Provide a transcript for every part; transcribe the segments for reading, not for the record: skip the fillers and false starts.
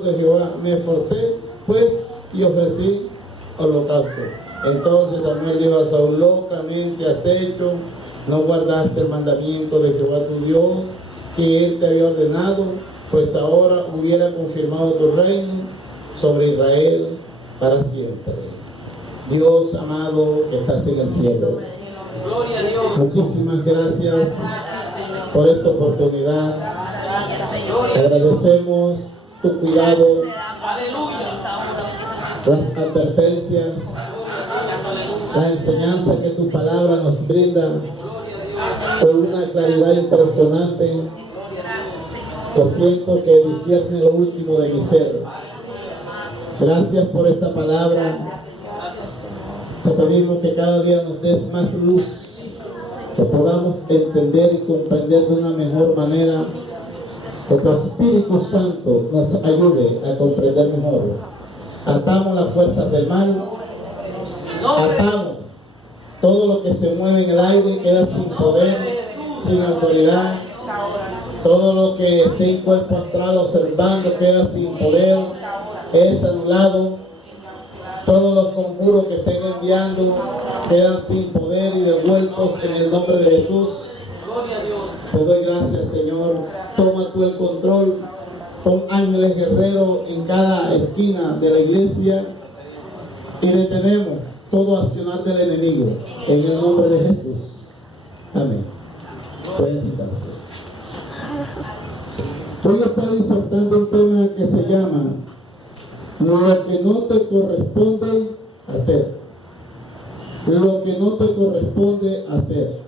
de Jehová me esforcé, pues, y ofrecí holocausto. Entonces Samuel dijo a Saúl: locamente has hecho, no guardaste el mandamiento de Jehová tu Dios, que él te había ordenado, pues ahora hubiera confirmado tu reino sobre Israel para siempre. Dios amado que estás en el cielo, muchísimas gracias por esta oportunidad. Agradecemos tu cuidado, las advertencias, la enseñanza que tu palabra nos brinda con una claridad impresionante, que siento que discierne lo último de mi ser. Gracias por esta palabra. Te pedimos que cada día nos des más luz, que podamos entender y comprender de una mejor manera, que tu Espíritu Santo nos ayude a comprender mejor. Atamos las fuerzas del mal, atamos todo lo que se mueve en el aire, queda sin poder, sin autoridad. Todo lo que esté en cuerpo astral observando queda sin poder, es anulado. Todos los conjuros que estén enviando quedan sin poder y devueltos en el nombre de Jesús. Te doy gracias, Señor. Toma tú el control. Pon ángeles guerreros en cada esquina de la iglesia y detenemos todo accionar del enemigo en el nombre de Jesús. Amén. Pueden sentarse. Voy a estar insertando un tema que se llama lo que no te corresponde hacer. Lo que no te corresponde hacer.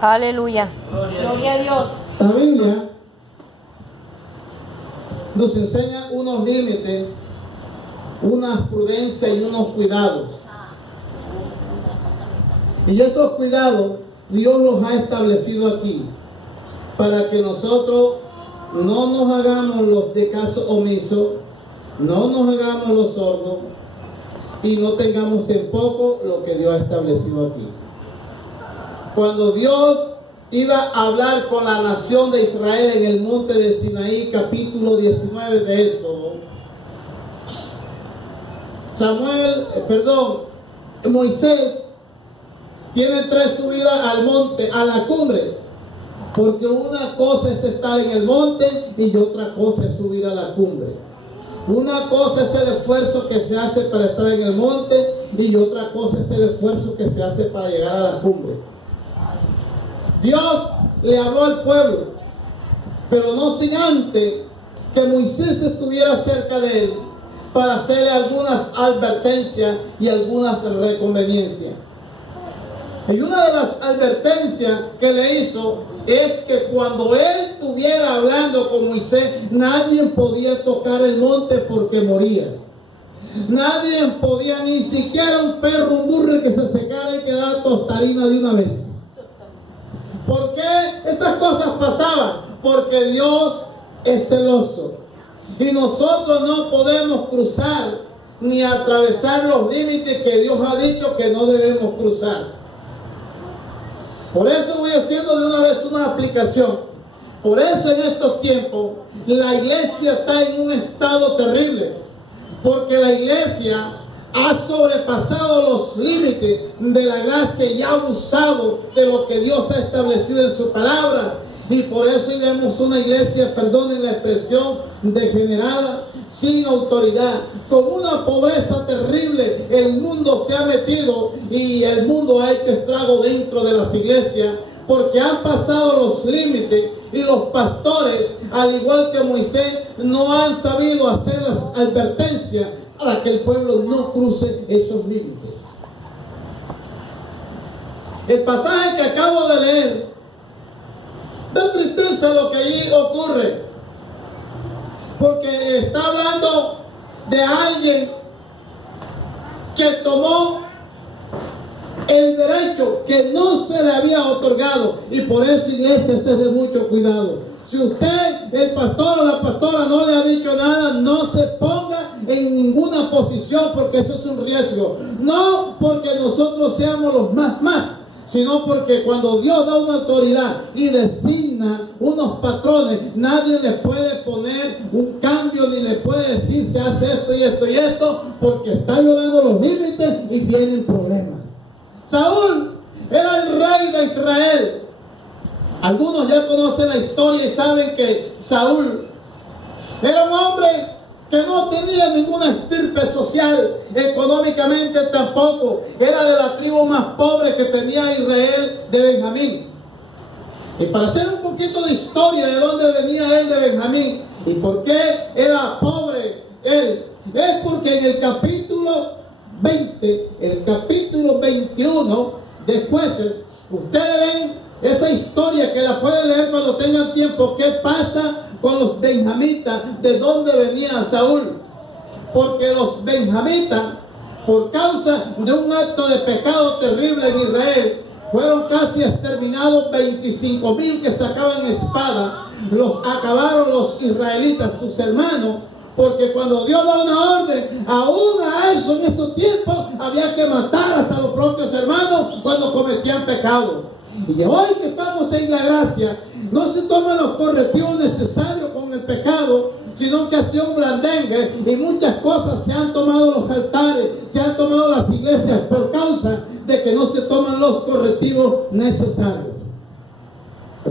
Aleluya. Gloria a Dios. La Biblia nos enseña unos límites, unas prudencias y unos cuidados. Y esos cuidados Dios los ha establecido aquí para que nosotros no nos hagamos los de caso omiso, no nos hagamos los sordos y no tengamos en poco lo que Dios ha establecido aquí. Cuando Dios iba a hablar con la nación de Israel en el monte de Sinaí, capítulo 19 de Éxodo, Moisés tiene 3 subidas al monte, a la cumbre, porque una cosa es estar en el monte y otra cosa es subir a la cumbre. Una cosa es el esfuerzo que se hace para estar en el monte y otra cosa es el esfuerzo que se hace para llegar a la cumbre. Dios le habló al pueblo, pero no sin antes que Moisés estuviera cerca de él para hacerle algunas advertencias y algunas reconveniencias. Y una de las advertencias que le hizo es que cuando él estuviera hablando con Moisés, nadie podía tocar el monte porque moría. Nadie podía, ni siquiera un perro, un burro que se secara y quedara tostarina de una vez. ¿Por qué esas cosas pasaban? Porque Dios es celoso. Y nosotros no podemos cruzar ni atravesar los límites que Dios ha dicho que no debemos cruzar. Por eso voy haciendo de una vez una aplicación. Por eso en estos tiempos la iglesia está en un estado terrible. Porque la iglesia ha sobrepasado los límites de la gracia y ha abusado de lo que Dios ha establecido en su palabra. Y por eso vemos una iglesia, perdonen la expresión, degenerada, sin autoridad, con una pobreza terrible. El mundo se ha metido y el mundo ha hecho estrago dentro de las iglesias, porque han pasado los límites y los pastores, al igual que Moisés, no han sabido hacer las advertencias para que el pueblo no cruce esos límites. El pasaje que acabo de leer da tristeza lo que allí ocurre, porque está hablando de alguien que tomó el derecho que no se le había otorgado, y por eso, iglesia, es de mucho cuidado. Si usted, el pastor o la pastora, no le ha dicho nada, no se ponga en ninguna posición, porque eso es un riesgo. No porque nosotros seamos los más, sino porque cuando Dios da una autoridad y designa unos patrones, nadie le puede poner un cambio ni le puede decir se hace esto y esto y esto, porque está violando los límites y vienen problemas. Saúl era el rey de Israel. Algunos ya conocen la historia y saben que Saúl era un hombre que no tenía ninguna estirpe social, económicamente tampoco. Era de la tribu más pobre que tenía Israel, de Benjamín. Y para hacer un poquito de historia de dónde venía él de Benjamín y por qué era pobre él, es porque en el capítulo 20, el capítulo 21 de Jueces, ustedes ven esa historia que la pueden leer cuando tengan tiempo. ¿Qué pasa con los benjamitas? ¿De dónde venía Saúl? Porque los benjamitas, por causa de un acto de pecado terrible en Israel, fueron casi exterminados. 25,000 que sacaban espada, los acabaron los israelitas, sus hermanos. Porque cuando Dios da una orden, aún a eso en esos tiempos había que matar hasta los propios hermanos cuando cometían pecado. Y hoy que estamos en la gracia, no se toman los correctivos necesarios con el pecado, sino que hace un blandengue y muchas cosas se han tomado los altares, se han tomado las iglesias por causa de que no se toman los correctivos necesarios.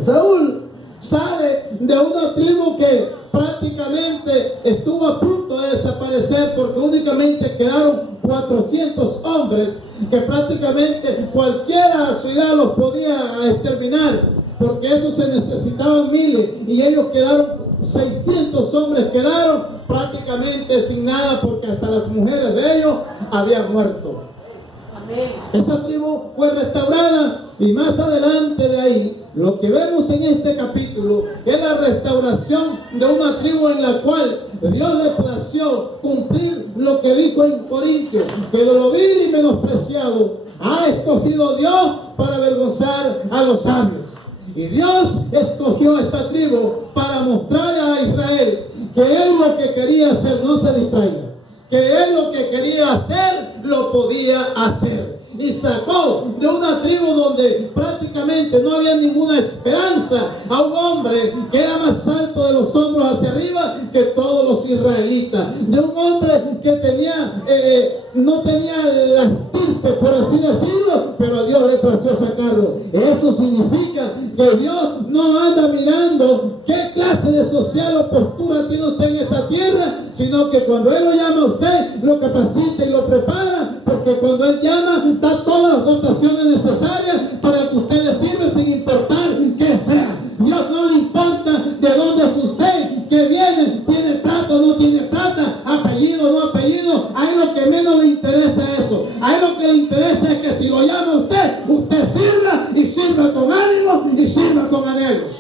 Saúl sale de una tribu que prácticamente estuvo a punto de desaparecer, porque únicamente quedaron 400 hombres que prácticamente cualquiera ciudad los podía exterminar, porque eso se necesitaban miles, y ellos quedaron 600 hombres, quedaron prácticamente sin nada, porque hasta las mujeres de ellos habían muerto. Esa tribu fue restaurada, y más adelante de ahí lo que vemos en este capítulo es la restauración de una tribu en la cual Dios le plació cumplir lo que dijo en Corintios, que de lo vil y menospreciado ha escogido Dios para avergonzar a los sabios. Y Dios escogió a esta tribu para mostrarle a Israel que él lo que quería hacer, no se distraiga, que él lo que quería hacer lo podía hacer. Y sacó de una tribu donde prácticamente no había ninguna esperanza a un hombre que era más alto de los hombros hacia arriba que todos los israelitas, de un hombre que tenía no tenía la estirpe, por así decirlo, pero a Dios le plació sacarlo. Eso significa que Dios no anda mirando qué clase de social o postura tiene usted en esta tierra, sino que cuando Él lo llama a usted, lo capacita y lo prepara, porque cuando Él llama, da todas las dotaciones necesarias para que usted le sirva sin importar qué sea. Dios no le importa de dónde es usted, que viene, tiene plata o no tiene plata, apellido o no apellido. A Él lo que menos le interesa eso. A Él lo que le interesa es que si lo llama usted, usted sirva, y sirva con ánimo y sirva con anhelos.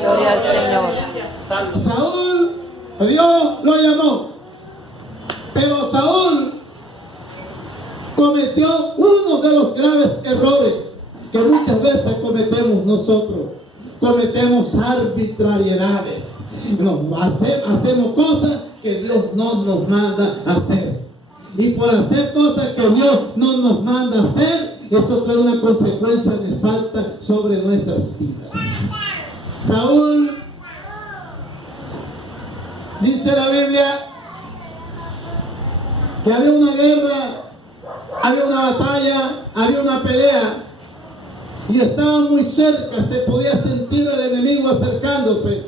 Gloria al Señor. Saúl, Dios lo llamó, pero Saúl cometió uno de los graves errores que muchas veces cometemos nosotros. Cometemos arbitrariedades. Hacemos cosas que Dios no nos manda a hacer. Y por hacer cosas que Dios no nos manda a hacer, eso trae una consecuencia nefasta sobre nuestras vidas. Saúl, dice la Biblia, que había una guerra, había una batalla, había una pelea, y estaba muy cerca, se podía sentir al enemigo acercándose.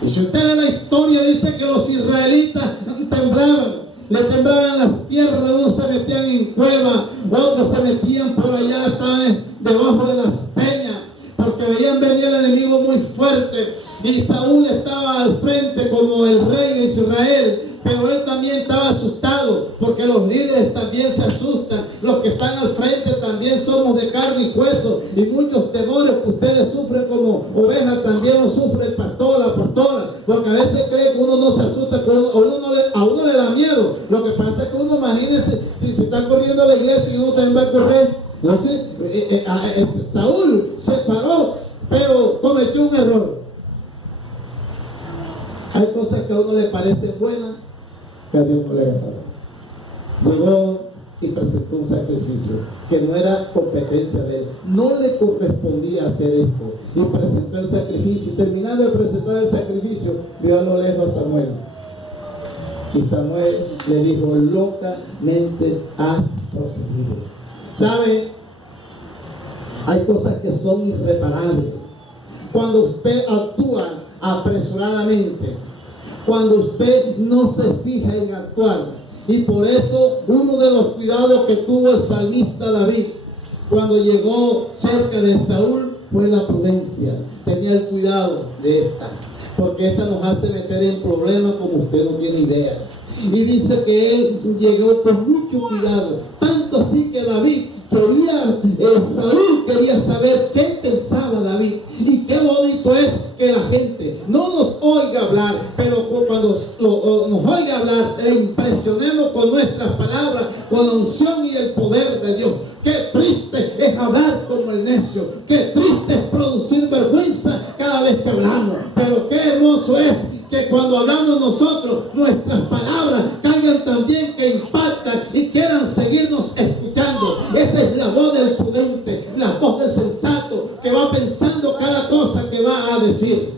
Y si usted lee la historia, dice que los israelitas temblaban, le temblaban las piernas, unos se metían en cuevas, otros se metían por allá, estaban debajo de las peñas, porque veían venir el enemigo muy fuerte. Y Saúl estaba al frente como el rey de Israel, pero él también estaba asustado, porque los líderes también se asustan. Los que están al frente también somos de carne y hueso, y muchos temores que ustedes sufren como ovejas también los sufre el pastor, la pastora, porque a veces cree que uno no se asusta, que a uno le da miedo. Lo que pasa es que uno, imagínense, si se está corriendo a la iglesia y uno también va a correr. Entonces, Saúl se paró, pero cometió un error. Hay cosas que a uno le parecen buenas, que a Dios no le agrada. Llegó y presentó un sacrificio que no era competencia de él, no le correspondía hacer esto, y presentó el sacrificio. Y terminando de presentar el sacrificio, vio a lo lejos a Samuel, y Samuel le dijo: locamente has procedido. ¿Sabe? Hay cosas que son irreparables cuando usted actúa apresuradamente, cuando usted no se fija en actuar. Y por eso uno de los cuidados que tuvo el salmista David cuando llegó cerca de Saúl fue la prudencia. Tenía el cuidado de esta, porque esta nos hace meter en problemas como usted no tiene idea. Y dice que él llegó con mucho cuidado, tanto así que David Saúl quería saber qué pensaba David. Y qué bonito es que la gente no nos oiga hablar, pero cuando nos oiga hablar, le impresionemos con nuestras palabras, con la unción y el poder de Dios. Qué triste es hablar como el necio, qué triste es producir vergüenza cada vez que hablamos, pero qué hermoso es que cuando hablamos nosotros, nuestras palabras caigan también, que impactan y quieran seguirnos escuchando. Esa es la voz del prudente, la voz del sensato, que va pensando cada cosa que va a decir.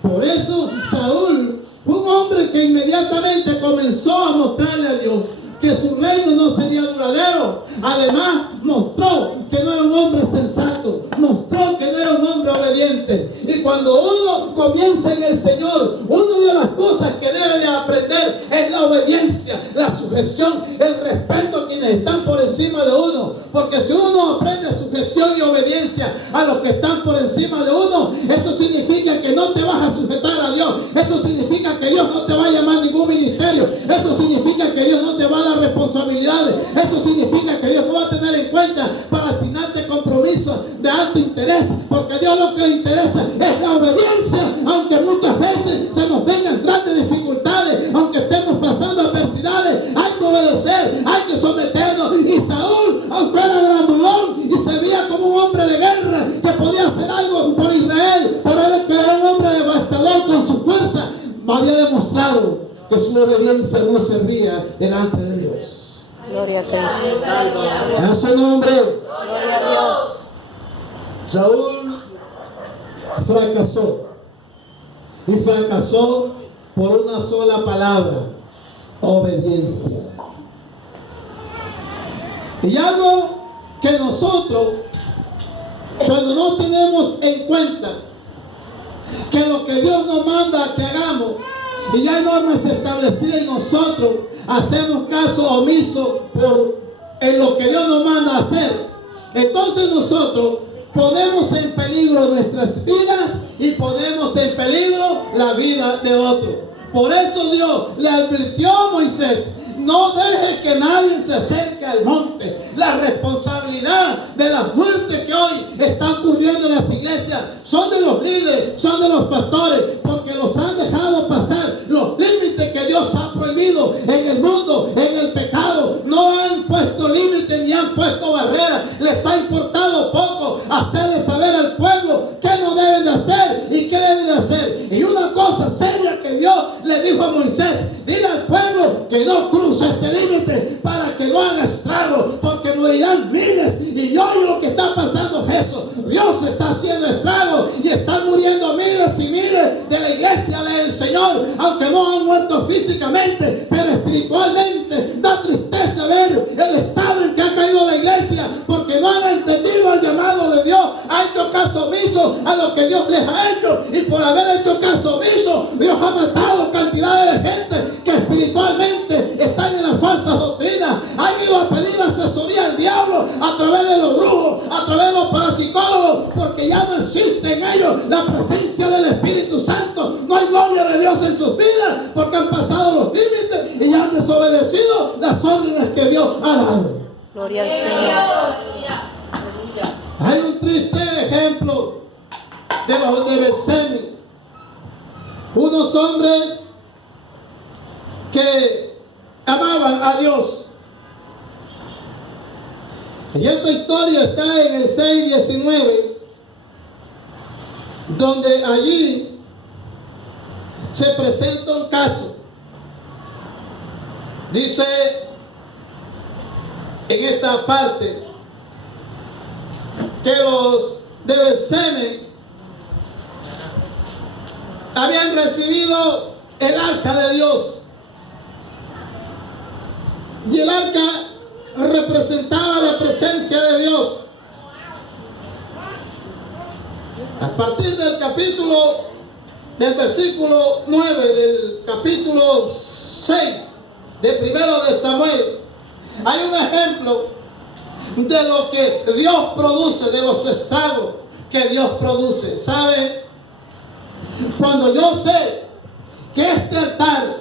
Por eso Saúl fue un hombre que inmediatamente comenzó a mostrarle a Dios que su reino no sería duradero. Además, mostró que no era un hombre sensato, mostró que no era un hombre obediente. Y cuando uno comienza en el Señor, una de las cosas que debe de aprender es la obediencia, la sujeción, el respeto a quienes están por encima de uno. Porque si uno aprende sujeción y obediencia a los que están por encima de uno, eso significa que no te vas a sujetar a Dios. Eso significa que Dios no te va a llamar a ningún ministerio. Eso significa que Dios no te va a dar responsabilidades. Eso significa que Dios no va a tener en cuenta para asignarte compromisos de alto interés, porque a Dios lo que le interesa es la obediencia. Aunque muchas veces se nos vengan grandes dificultades, aunque estemos pasando adversidades, hay que obedecer, hay que someternos. Y Saúl, aunque era grandulón y se veía como un hombre de guerra que podía hacer algo por Israel, por él que era un hombre devastador con su fuerza, había demostrado que su obediencia no servía delante de Dios. Gloria a Cristo. A su nombre. Gloria a Dios. Saúl fracasó. Y fracasó por una sola palabra: obediencia. Y algo que nosotros, cuando no tenemos en cuenta que lo que Dios nos manda que hagamos, y ya hay normas establecidas y nosotros hacemos caso omiso en lo que Dios nos manda a hacer, entonces nosotros ponemos en peligro nuestras vidas y ponemos en peligro la vida de otros. Por eso Dios le advirtió a Moisés: no deje que nadie se acerque al monte. La responsabilidad de la muerte que hoy está ocurriendo en las iglesias son de los líderes, son de los pastores, porque los han dejado pasar los límites que Dios ha prohibido en el mundo, en el pecado. No han puesto límites ni han puesto barreras. Les ha importado poco hacerle saber al pueblo qué no deben de hacer y qué deben de hacer. Y una cosa seria que Dios le dijo a Moisés: dile al pueblo que no cruce este límite para que no haga estrago, porque morirán miles. Y hoy lo que está pasando es eso. Dios está haciendo estrago y están muriendo miles y miles de la iglesia del Señor, aunque no han muerto físicamente, pero espiritualmente. Da tristeza ver el estado en que ha caído la iglesia, porque no han entendido el llamado de Dios, han hecho caso omiso a lo que Dios les ha hecho, y por haber hecho caso omiso, Dios ha matado cantidades de gente que espiritualmente están en las falsas doctrinas. Han ido a pedir asesoría al diablo a través de los brujos, a través de los parapsicólogos, porque ya no existe en ellos la presencia del Espíritu Santo. No hay gloria de Dios en sus vidas, porque han pasado los límites y ya han desobedecido las órdenes que Dios ha dado. Gloria al Señor. Hay un triste ejemplo de los de Betsemi, unos hombres que amaban a Dios. Y esta historia está en el 6:19, donde allí se presenta un caso. Dice en esta parte que los de Beth-Semes habían recibido el arca de Dios. Y el arca representaba la presencia de Dios. A partir del versículo 9 del capítulo 6 de primero de Samuel, hay un ejemplo de lo que Dios produce, de los estragos que Dios produce. ¿Sabe? Cuando yo sé que este altar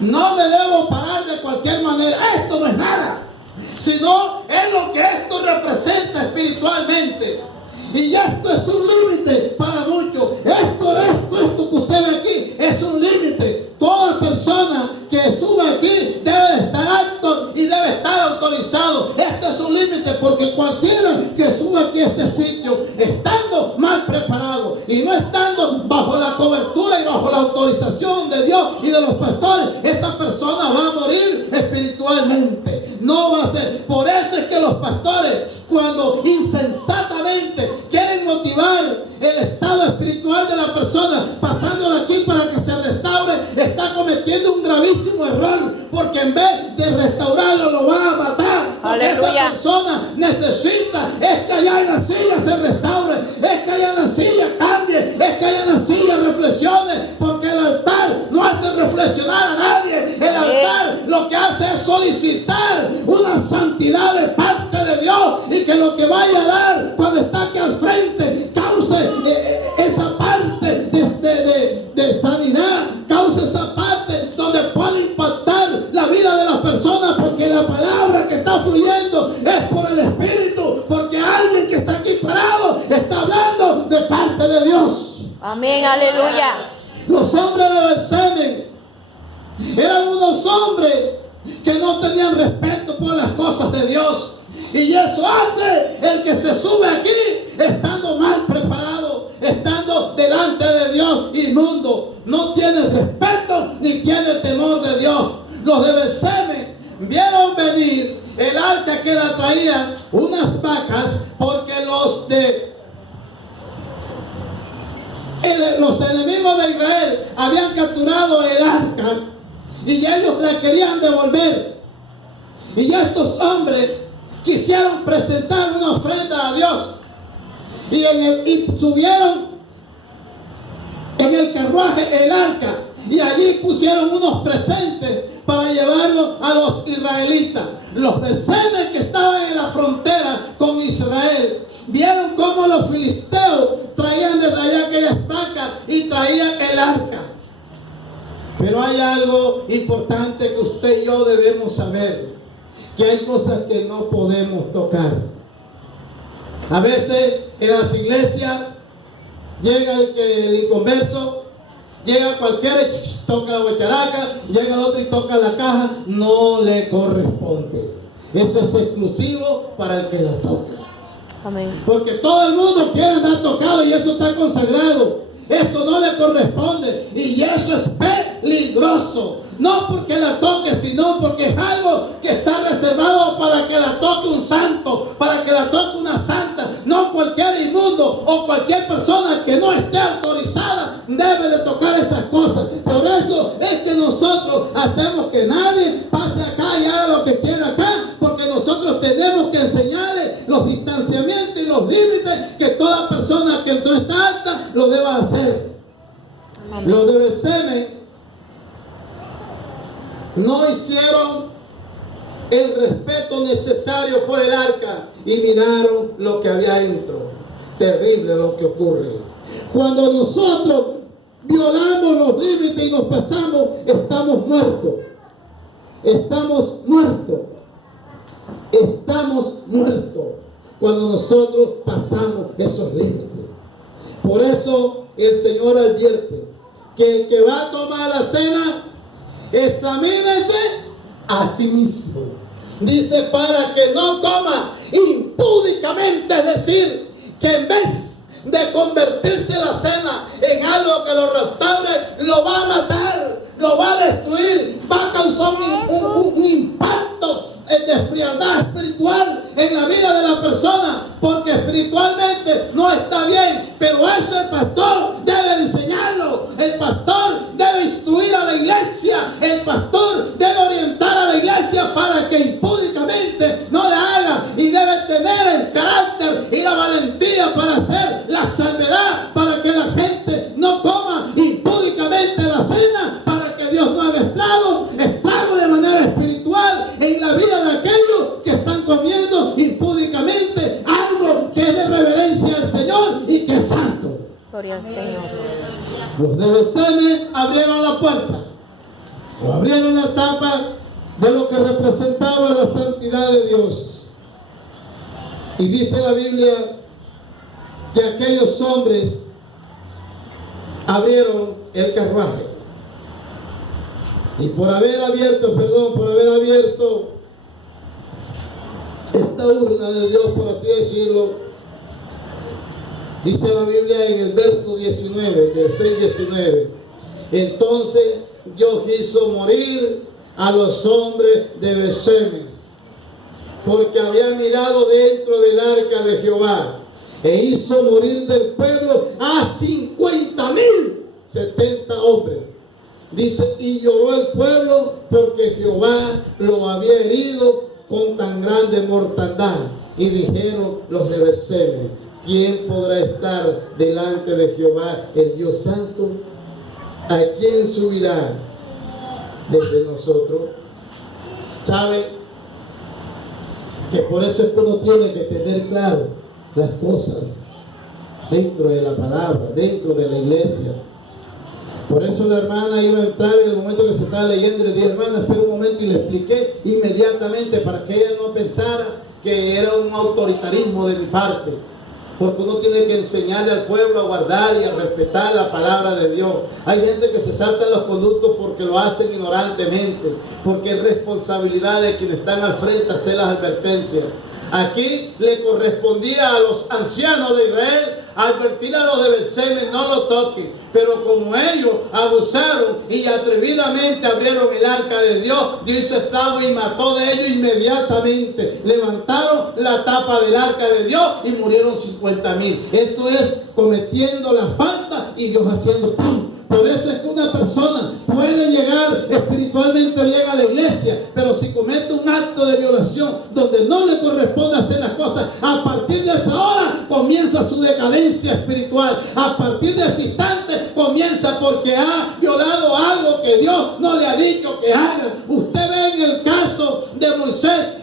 no me debo parar de cualquier manera, esto no es nada, sino es lo que esto representa espiritualmente. Y esto es un límite para muchos. Esto que usted ve aquí es un límite. Toda persona que sube aquí debe de estar alto y debe estar autorizado. Esto es un límite, porque cualquiera que sube aquí a este sitio, estando mal preparado y no estando bajo la cobertura y bajo la autorización de Dios y de los pastores, esa persona va a morir espiritualmente. No va a ser. Por eso es que los pastores, cuando insensatamente quieren motivar el estado espiritual de la persona, pasándola aquí para que se restaure, está cometiendo un gravísimo error, porque en vez de restaurarlo lo van a matar. Porque esa persona necesita es que allá en la silla se restaure, es que allá en la silla cambie, es que allá en la silla reflexione, porque el altar no hace reflexionar a nadie. El altar lo que hace es solicitar una santidad de parte de Dios, y que lo que vaya a dar cuando está aquí al frente cause esa parte de sanidad, cause esa parte donde puede impactar la vida de las personas, porque la palabra que está fluyendo es por el Espíritu, porque alguien que está aquí parado está hablando de parte de Dios. Amén, aleluya. Los hombres de Beth-Semes eran unos hombres que no tenían respeto por las cosas de Dios. Y eso hace el que se sube aquí estando mal preparado, estando delante de Dios inmundo. No tiene respeto ni tiene temor de Dios. Los de Beth-Semes vieron venir el arca que la traían unas vacas, porque los enemigos de Israel habían capturado el arca y ellos la querían devolver. Y estos hombres quisieron presentar una ofrenda a Dios, y subieron en el carruaje el arca, y allí pusieron unos presentes para llevarlo a los israelitas. Los Beth-Semes, que estaban en la frontera con Israel, vieron cómo los filisteos traían desde allá aquellas vacas y traían el arca. Pero hay algo importante que usted y yo debemos saber: que hay cosas que no podemos tocar. A veces en las iglesias llega el inconverso, llega cualquiera y toca la guacharaca, llega el otro y toca la caja. No le corresponde. Eso es exclusivo para el que la toca. Amén. Porque todo el mundo quiere andar tocado, y eso está consagrado. Eso no le corresponde, y eso es peligroso. No porque la toque, sino porque es algo que está reservado para que la toque un santo, para que la toque una santa. No cualquier inmundo o cualquier persona que no esté autorizada debe de tocar esas cosas. Por eso es que nosotros hacemos que nadie pase acá y haga lo que quiera acá, porque nosotros tenemos que enseñarle los distanciamientos y los límites que toda persona que no está alta lo deba hacer. Amén. Los de Beth-Semes no hicieron el respeto necesario por el arca y miraron lo que había dentro. Terrible lo que ocurre. Cuando nosotros violamos los límites y nos pasamos, estamos muertos. Estamos muertos. Estamos muertos cuando nosotros pasamos esos límites. Por eso el Señor advierte que el que va a tomar la cena, examínese a sí mismo. Dice, para que no coma impúdicamente, es decir, que en vez de convertirse la cena en algo que lo restaure, lo va a matar, lo va a destruir, va a causar un impacto de frialdad espiritual en la vida de la persona, porque espiritualmente no está bien. Pero eso el pastor debe enseñarlo, el pastor debe instruir a la iglesia, el pastor debe orientar a la iglesia para que impúdicamente no le haga, y debe tener el carácter y la valentía para hacer la salvedad, para que la gente no coma impúdicamente la cena, para que Dios no haga estrago de manera espiritual en la vida de aquellos que están comiendo impúdicamente algo que es de reverencia al Señor y que es santo. Gloria al Señor. Los de Betseme abrieron la puerta, o abrieron la tapa de lo que representaba la santidad de Dios. Y dice la Biblia que aquellos hombres abrieron el carruaje. Y por haber abierto esta urna de Dios, por así decirlo, dice la Biblia en el verso 19, del 6:19, entonces Dios hizo morir a los hombres de Beth-Shemesh, porque había mirado dentro del arca de Jehová, e hizo morir del pueblo a 50,070 hombres. Dice, y lloró el pueblo porque Jehová lo había herido con tan grande mortandad. Y dijeron los de Beth-Shemesh, ¿quién podrá estar delante de Jehová, el Dios Santo? ¿A quién subirá desde nosotros? ¿Sabe? Que por eso es que uno tiene que tener claro las cosas dentro de la palabra, dentro de la iglesia. Por eso la hermana iba a entrar en el momento que se estaba leyendo y le dije, hermana, espera un momento, y le expliqué inmediatamente para que ella no pensara que era un autoritarismo de mi parte. Porque uno tiene que enseñarle al pueblo a guardar y a respetar la palabra de Dios. Hay gente que se salta en los conductos porque lo hacen ignorantemente, porque es responsabilidad de quienes están al frente hacer las advertencias. Aquí le correspondía a los ancianos de Israel advertir a los de Beth-Shemesh, no lo toquen. Pero como ellos abusaron y atrevidamente abrieron el arca de Dios, Dios hizo estrago y mató de ellos inmediatamente. Levantaron la tapa del arca de Dios y murieron 50,000. Esto es cometiendo la falta y Dios haciendo ¡pum! Por eso es que una persona puede llegar espiritualmente bien a la iglesia, pero si comete un acto de violación donde no le corresponde hacer las cosas, a partir de esa hora comienza su decadencia espiritual. A partir de ese instante comienza, porque ha violado algo que Dios no le ha dicho que haga. Usted ve en el caso de Moisés,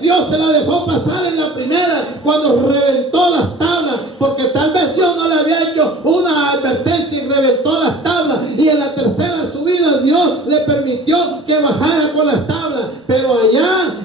Dios se la dejó pasar en la primera cuando reventó las tablas, porque tal vez Dios no le había hecho una advertencia y reventó las tablas, y en la tercera subida Dios le permitió que bajara con las tablas. Pero allá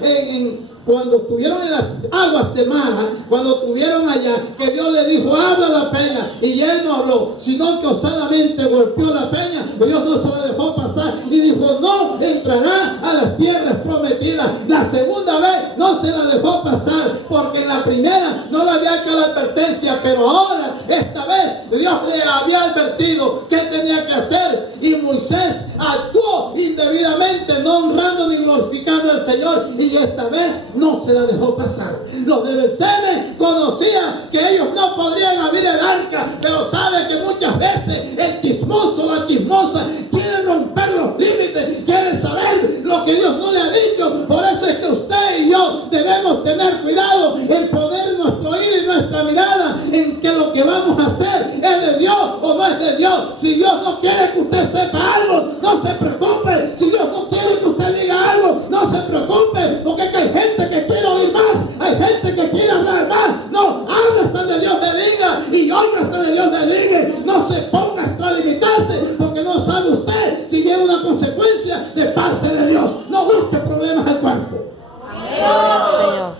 cuando estuvieron en las aguas de Mara, cuando estuvieron allá, que Dios le dijo, habla la peña, y él no habló, sino que osadamente golpeó la peña. Dios no se la dejó pasar y dijo, no entrará a las tierras prometidas. La segunda vez no se la dejó pasar, porque en la primera no le había hecho la advertencia, pero ahora, esta vez, Dios le había advertido qué tenía que hacer, y Moisés actuó indebidamente, no honrando ni glorificando al Señor, y esta vez no se la dejó pasar. Los de Beth-Shemesh conocían que ellos no podrían abrir el arca, pero sabe que muchas veces el chismoso, la chismosa, quiere romper los límites, quiere saber lo que Dios no le ha dicho. Por eso es que usted y yo debemos tener cuidado en poner nuestro oído y nuestra mirada en que lo que vamos a hacer es de Dios o no es de Dios. Si Dios no quiere que usted sepa algo, no se preocupe. Si Dios no quiere que usted diga algo, no se preocupe, porque hay gente que quiere oír más, hay gente que quiere hablar más. No, habla hasta donde Dios le diga y oiga hasta donde Dios le diga. No se ponga a extralimitarse, porque no sabe usted si viene una consecuencia de parte de Dios. No busque problemas al cuerpo. Gloria al Señor.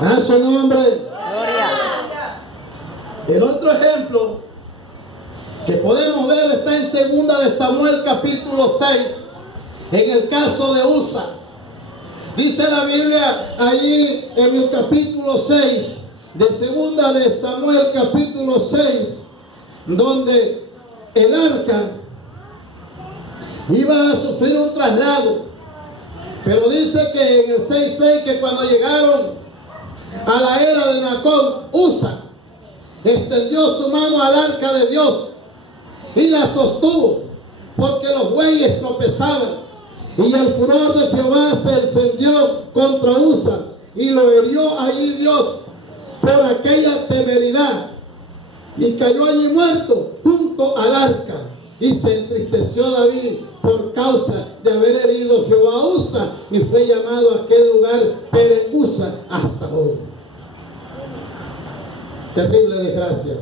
A su nombre. Gloria. El otro ejemplo que podemos ver está en 2 de Samuel capítulo 6, en el caso de Usa. Dice la Biblia allí en el capítulo 6 de segunda de Samuel capítulo 6, donde el arca iba a sufrir un traslado. Pero dice que en el 6:6 que cuando llegaron a la era de Nacón, Usa extendió su mano al arca de Dios y la sostuvo, porque los bueyes tropezaban. Y el furor de Jehová se encendió contra Usa y lo hirió allí Dios por aquella temeridad, y cayó allí muerto junto al arca. Y se entristeció David por causa de haber herido Jehová a Usa, y fue llamado a aquel lugar Pere-Usa hasta hoy. Terrible desgracia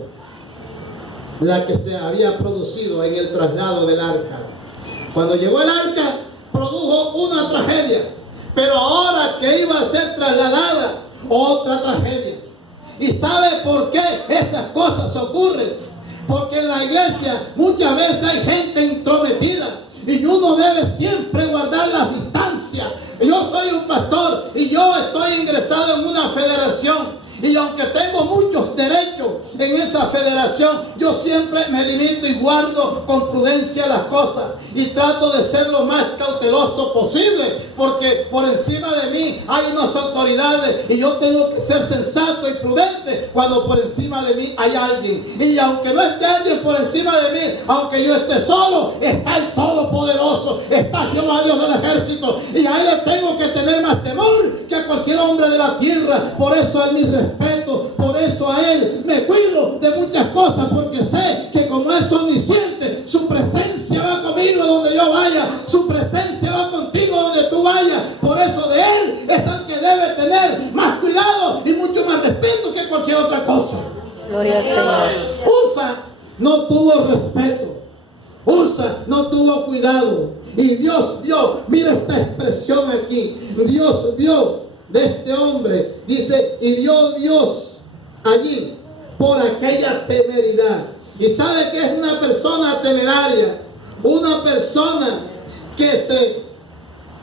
la que se había producido en el traslado del arca. Cuando llegó el arca, produjo una tragedia, pero ahora que iba a ser trasladada, otra tragedia. ¿Y sabe por qué esas cosas ocurren? Porque en la iglesia muchas veces hay gente intrometida y uno debe siempre guardar las distancias. Yo soy un pastor y yo estoy ingresado en una federación. Y aunque tengo muchos derechos en esa federación, yo siempre me limito y guardo con prudencia las cosas. Y trato de ser lo más cauteloso posible. Porque por encima de mí hay unas autoridades. Y yo tengo que ser sensato y prudente cuando por encima de mí hay alguien. Y aunque no esté alguien por encima de mí, aunque yo esté solo, está el Todopoderoso. Está Jehová Dios del ejército. Y a Él le tengo que tener más temor que a cualquier hombre de la tierra. Por eso Él me respeto, por eso a Él me cuido de muchas cosas, porque sé que como es omnisciente, su presencia va conmigo donde yo vaya, su presencia va contigo donde tú vayas. Por eso de Él es el que debe tener más cuidado y mucho más respeto que cualquier otra cosa. Gloria al Señor. Usa no tuvo respeto, Usa no tuvo cuidado, y Dios vio, mira esta expresión aquí, Dios vio de este hombre, dice, y dio Dios allí por aquella temeridad. Y sabe que es una persona temeraria, una persona que se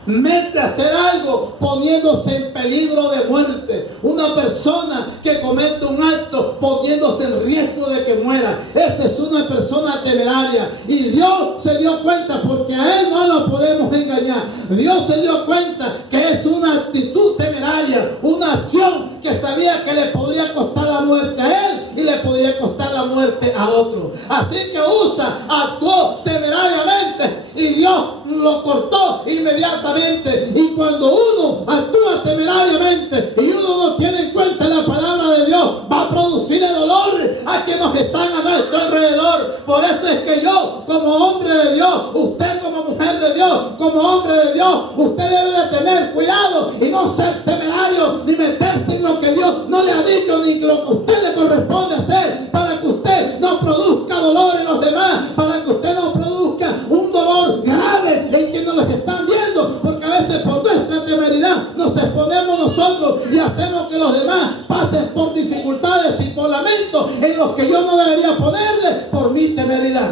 mete a hacer algo poniéndose en peligro de muerte, una persona que comete un acto poniéndose en riesgo de que muera. Esa es una persona temeraria, y Dios se dio cuenta, porque a Él no lo podemos engañar. Dios se dio cuenta que es una actitud temeraria, una acción que sabía que le podría costar la muerte a Él y le podría costar la muerte a otro. Así que Usa actuó temerariamente y Dios lo cortó inmediatamente. Y cuando uno actúa temerariamente y uno no tiene en cuenta la palabra de Dios, va a producirle dolor a quienes están a nuestro alrededor. Por eso es que yo, como hombre de Dios, usted como mujer de Dios, como hombre de Dios, usted debe de tener cuidado y no ser temerario, ni meterse en lo que Dios no le ha dicho, ni lo que a usted le corresponde hacer, para que usted no produzca dolor en los demás, para que usted no produzca un dolor grave en quienes nos están viendo, porque a veces por nuestra temeridad nos exponemos nosotros y hacemos que los demás pasen por dificultades y por lamentos en los que yo no debería ponerle por mi temeridad.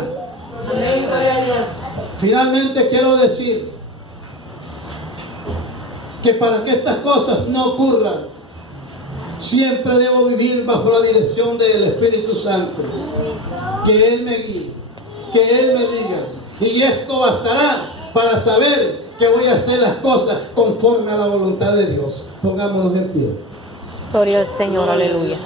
Amén, gloria a Dios. Finalmente quiero decir que para que estas cosas no ocurran, siempre debo vivir bajo la dirección del Espíritu Santo. Que Él me guíe, que Él me diga. Y esto bastará para saber que voy a hacer las cosas conforme a la voluntad de Dios. Pongámonos en pie. Gloria al Señor, aleluya.